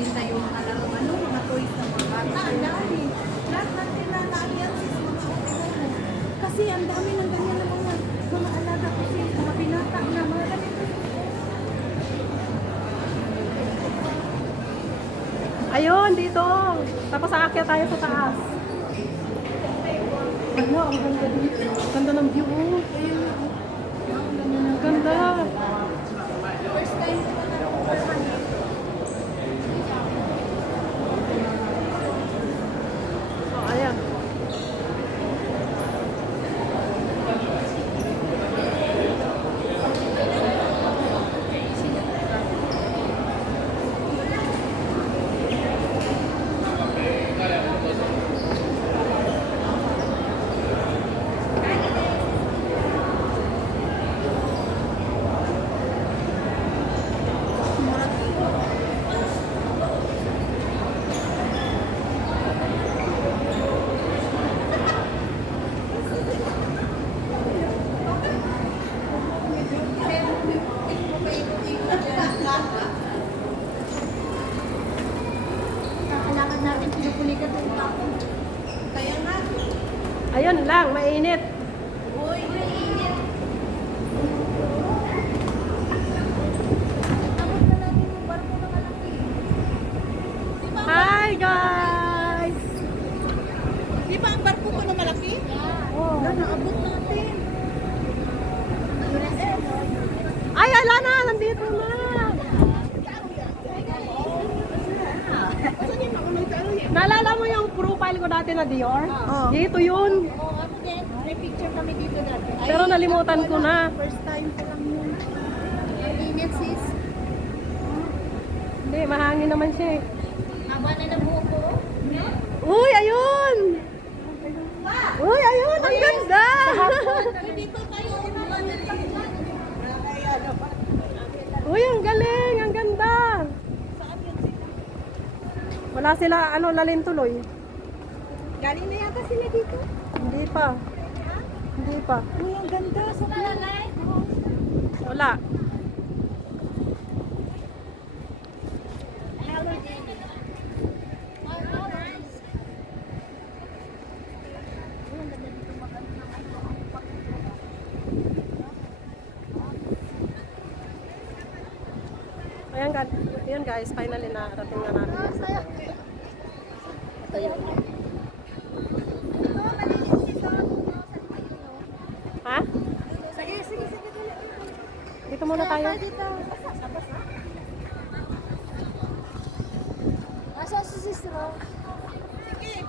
binibenta yung mga toys ng mga bata. Ang dami. Lahat na sila na-alliance sa mga opo. Kasi ang dami ng ganyan ng mga alaga kasi mga binata na mga ganito. Ayun, dito. Tapos aakyat tayo sa taas. Ano, ang ganda dito. Ganda ng view. Ang ganda. First time ko na nakuha. Oh, ayan. Kailangan natin pinupulikan ng tao. Kaya nga. Ayun lang, mainit. Uy, mainit. Tapos na natin yung barko na malaki. Diba? Hi guys! Di ba ang barko ko na malaki? Oh. Na naabot natin. Ay, ala na! Nandito na! Naalala mo yung profile ko dati na Dior? Oo. Dito yun. Oo, ako din. May picture kami dito dati. Pero nalimutan ko na. First time ko lang yun. Ang init sis. Hindi, mahangin naman siya eh. Haba na ng buhok ko. Uy, ayun! Uy, ayun! Ang ganda! Dito tayo. Uy, ang galing! Ang ganda! Wala sila, lalim tuloy. Galing na yata sila dito. Hindi pa. Hindi pa. Uy, ang ganda. Sa talalay. Wala. Hello, Jenny. Oh, nice. Ang ganda dito maganda. Ayan guys, finally na rating na natin. Ha? Sige, sige, sige. Dito muna tayo. Dito. Sabas na. Asa si sister? Sige.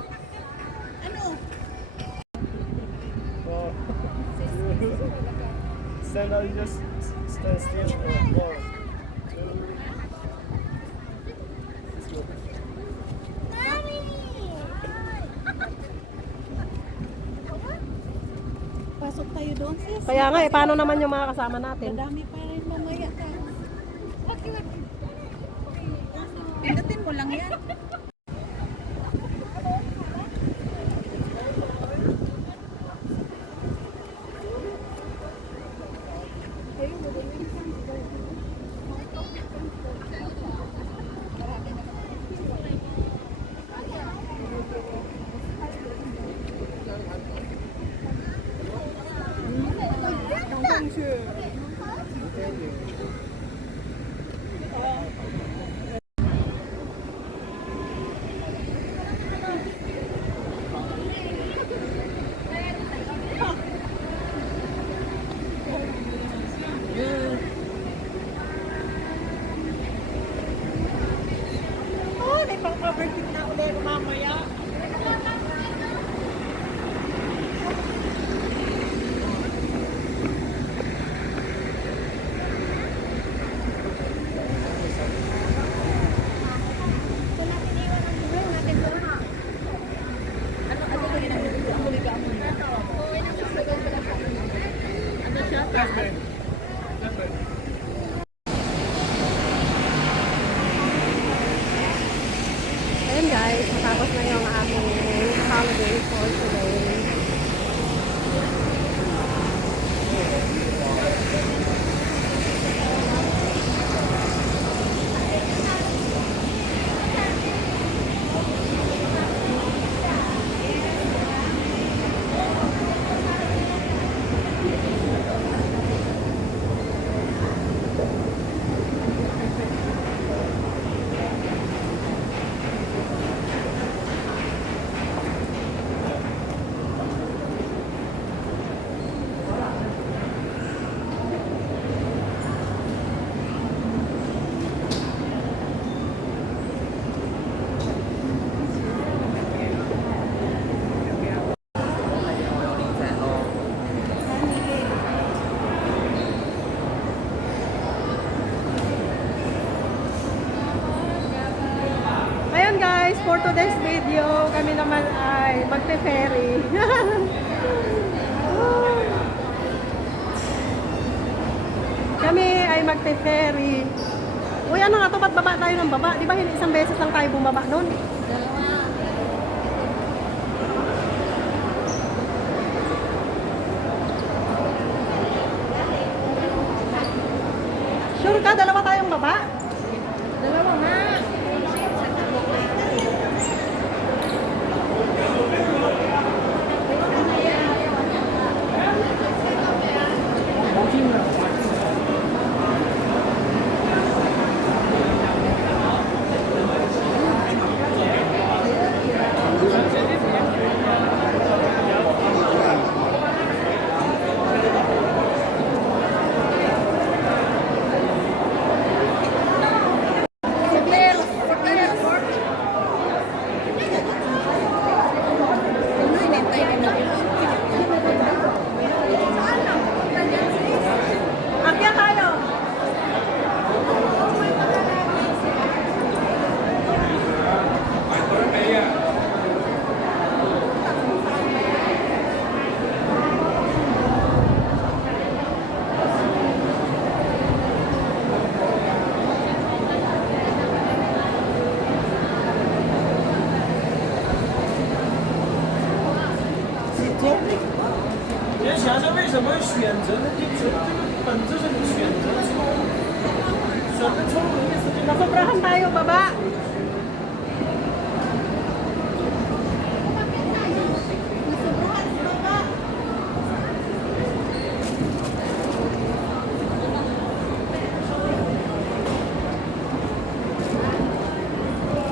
Ano? Stand up, just stand still. More. Pasok tayo doon, sis. Kaya nga eh, paano naman yung mga kasama natin? Madami pa rin mamaya ka. Pindutin mo lang yan. for today's video, kami naman ay magpe-ferry. Kami ay magpe-ferry. Uy, ano nga to? Ba't baba tayo ng baba? Di ba hindi isang beses lang tayo bumaba nun? Sure ka? Dalawa tayong baba? Dalawa nga. Akyat tayo.你想想为什么选择呢？这个本质是你选择错误，选择错误的意思就是 Nasobrahan tayo, baba.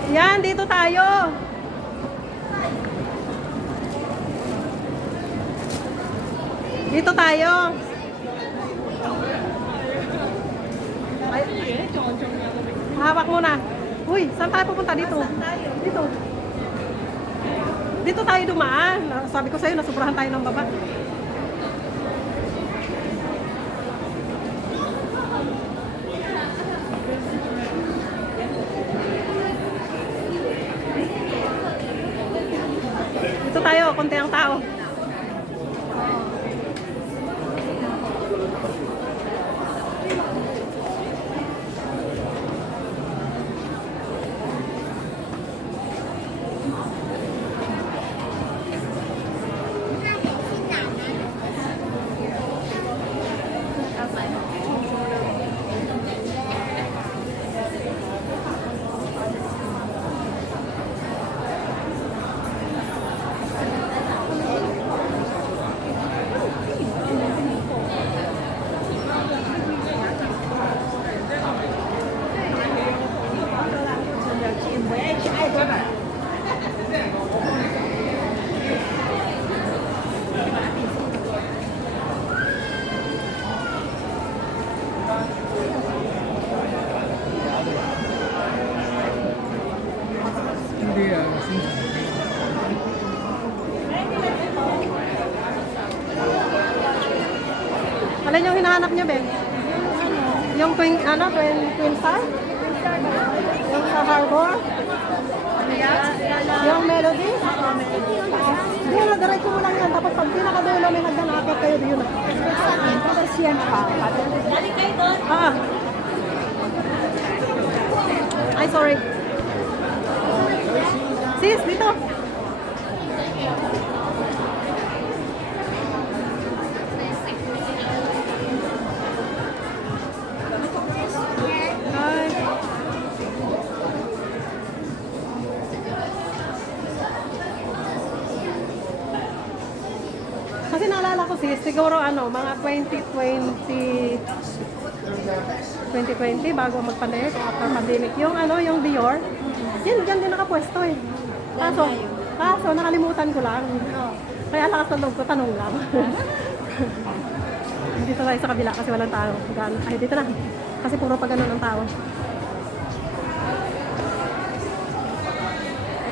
Yan, dito tayo. Dito tayo. Ay, hawak mo na. Uy, saan tayo pupunta? Dito. Dito. Dito tayo dumaan. Sabi ko sa'yo, nasubrahan tayo ng baba. Dito tayo, konti ang tao. Alin yung hinahanap niyo, Ben? Yung twin star? Yung sa harbor? Yung melody? Hindi na, diretso mo lang yan. Tapos pag pinakadulo, may nagdanakit kayo yun. Tapos yan pa. Balik kayo doon. Ah. Ay, sorry. Sis, dito. Ay. Kasi naalala ko sis, siguro mga 2020 bago mag-pandemic o after pandemic, yung yung Dior, yan din nakapwesto eh. Kaso nakalimutan ko lang. Kaya lakas ng loob ko, tanong lang. Dito tayo sa kabila kasi walang tao. Ay, dito na. Kasi puro pa ganun ang tao.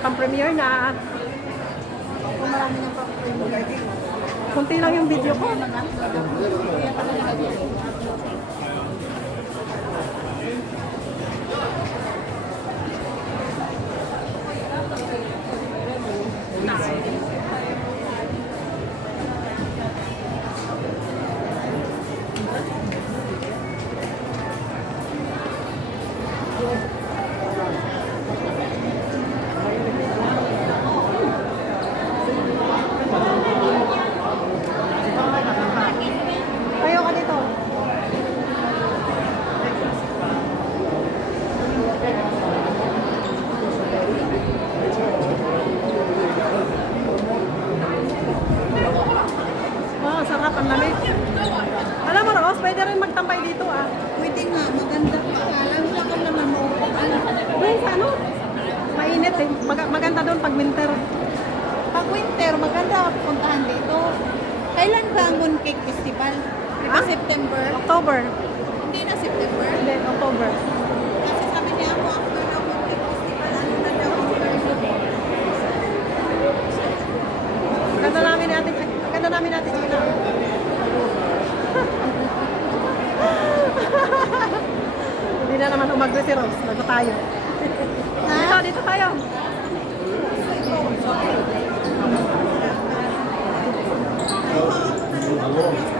Pang-premiere na. Marami ng pang-premiere. Kunti lang yung video ko. winter. Pag winter, maganda puntahan dito. Kailan ba ang Mooncake Festival? Di ba Ah? September? October. Hindi na September. Hindi, October. Kasi sabi niya ako, after ng Mooncake Festival, ano na daw ang Ganda namin natin. Ganda namin natin Gina. Hindi na naman umagro si Rose. Bago tayo. Dito tayo. Ha?